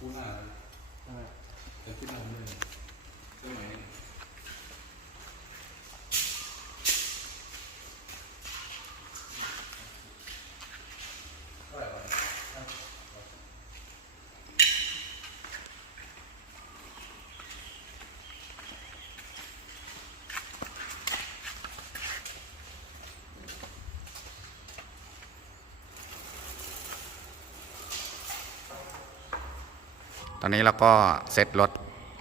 คูหน้าจะขึ้นมาเลยใช่ไหมเท่าไหร่ก่อน ตอนนี้เราก็เซ็ตรถ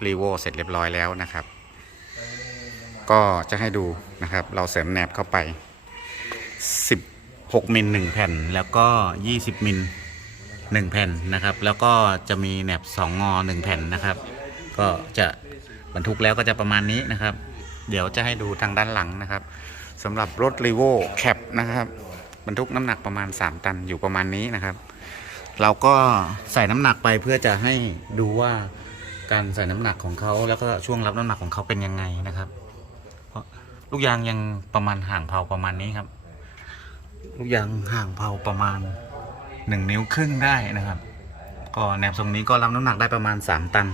รีโวเสร็จเรียบร้อยแล้วนะครับ ก็จะให้ดูนะครับ เราเสริมแหนบเข้าไป 16 มิล1แผ่น แล้วก็ 20 มิล1แผ่นนะครับ แล้วก็จะมีแหนบ 2 งอ 1 แผ่นนะครับ ก็จะบรรทุกแล้วก็จะประมาณนี้นะครับ เดี๋ยวจะให้ดูทางด้านหลังนะครับสำหรับรถรีโวแคปนะครับ บรรทุกน้ำหนักประมาณ 3 ตันอยู่ประมาณนี้นะครับ เราก็ใส่น้ำหนักไปเพื่อจะให้ดูว่าการใส่น้ำหนักของเขาแล้วก็ช่วงรับน้ำหนักของเขาเป็นยังไงนะครับ เพราะลูกยางยังประมาณห่างเผาประมาณนี้ครับ ลูกยางห่างเผาประมาณหนึ่งนิ้วครึ่งได้นะครับ ก็แนบทรงนี้ก็รับน้ำหนักได้ประมาณ3ตัน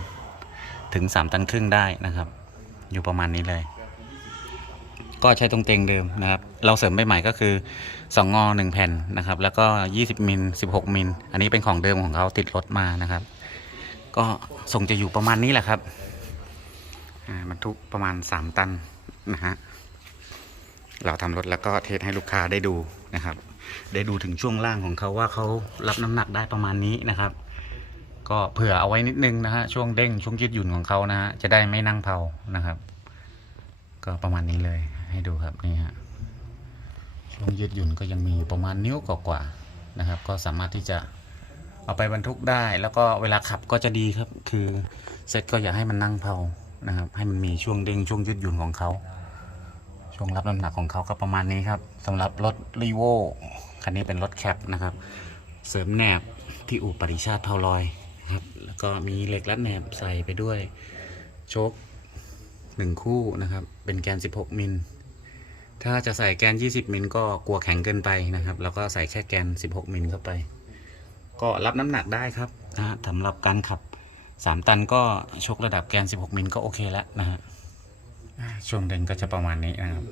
ถึง3ตันครึ่งได้นะครับ อยู่ประมาณนี้เลย ก็ใช้ตรงเตงเดิมนะครับ เราเสริมไปใหม่ก็คือ 2 งอ 1 แผ่นนะครับ แล้วก็ 20 มิล 16 มิล อันนี้เป็นของเดิมของเขาติดรถมานะครับ ก็ส่งจะอยู่ประมาณนี้แหละครับอ่าบรรทุกประมาณ 3 ตันนะฮะ เราทำรถแล้วก็เทสให้ลูกค้าได้ดูนะครับ ได้ดูถึงช่วงล่างของเขาว่าเขารับน้ำหนักได้ประมาณนี้นะครับ ก็เผื่อเอาไว้นิดนึงนะฮะช่วงเด้งช่วงยืดหยุ่นของเขานะฮะจะได้ไม่นั่งเผานะครับ ก็ประมาณนี้เลย ให้ดูครับนี่ฮะช่วงยืดหยุ่นก็ยังมีอยู่ประมาณนิ้วกว่าๆนะครับ ก็สามารถที่จะเอาไปบรรทุกได้ แล้วก็เวลาขับก็จะดีครับ คือเซ็ตก็อย่าให้มันนั่งเผานะครับ ให้มันมีช่วงเด้งช่วงยืดหยุ่นของเขาช่วงรับน้ำหนักของเขาก็ประมาณนี้ครับสำหรับรถรีโวคันนี้เป็นรถแคปนะครับ เสริมแหนบที่อู่ปริชาติเผาลอยนะครับแล้วก็มีเหล็กรัดแหนบใส่ไปด้วยโชคหนึ่งคู่นะครับ เป็นแกน 16 มิล ถ้าจะใส่แกน 20 มิลก็กลัวแข็งเกินไปนะครับ แล้วก็ใส่แค่แกน 16 มิลเข้าไป ก็รับน้ำหนักได้ครับนะฮะสำหรับการขับ 3 ตันก็ชกระดับแกน 16 มิลก็โอเคแล้วนะฮะอ่าช่วงเด่นก็จะประมาณนี้นะครับ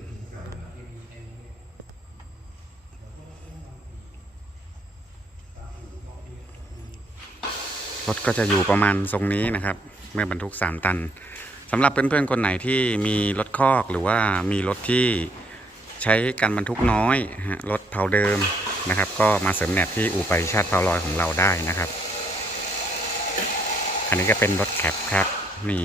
รถก็จะอยู่ประมาณทรงนี้นะครับ เมื่อบรรทุก 3 ตันสำหรับเพื่อนๆคนไหนที่มีรถคอกหรือว่ามีรถที่ ใช้การบรรทุกน้อยฮะรถเผาเดิมนะครับ ก็มาเสริมแหนบที่อู่ไปชาติเผาลอยของเราได้นะครับ อันนี้ก็เป็นรถแคปครับนี่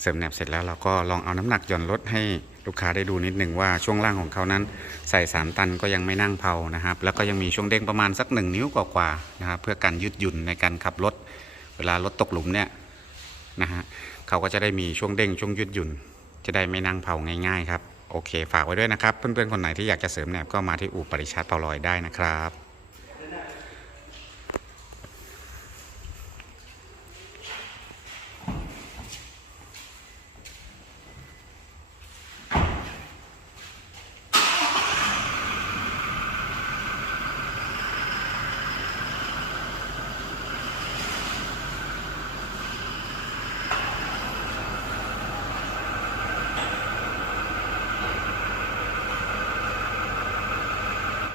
เสริมแหนบเสร็จแล้วเราก็ลองเอาน้ำหนักหย่อนรถให้ลูกค้าได้ดูนิดหนึ่งว่าช่วงล่างของเขานั้นใส่ 3 ตันก็ยังไม่นั่งเผานะครับ แล้วก็ยังมีช่วงเด้งประมาณสัก 1 นิ้วกว่าๆนะครับเพื่อการยืดหยุ่นในการขับรถ เวลารถตกหลุมเนี่ยนะฮะเขาก็จะได้มีช่วงเด้งช่วงยืดหยุ่น จะได้ไม่นั่งเผาง่าย ๆ ครับ โอเค ฝากไว้ด้วยนะครับ เพื่อนๆ คนไหนที่อยากจะเสริมแนบก็มาที่อู่ปริชาติเปาลอยได้นะครับ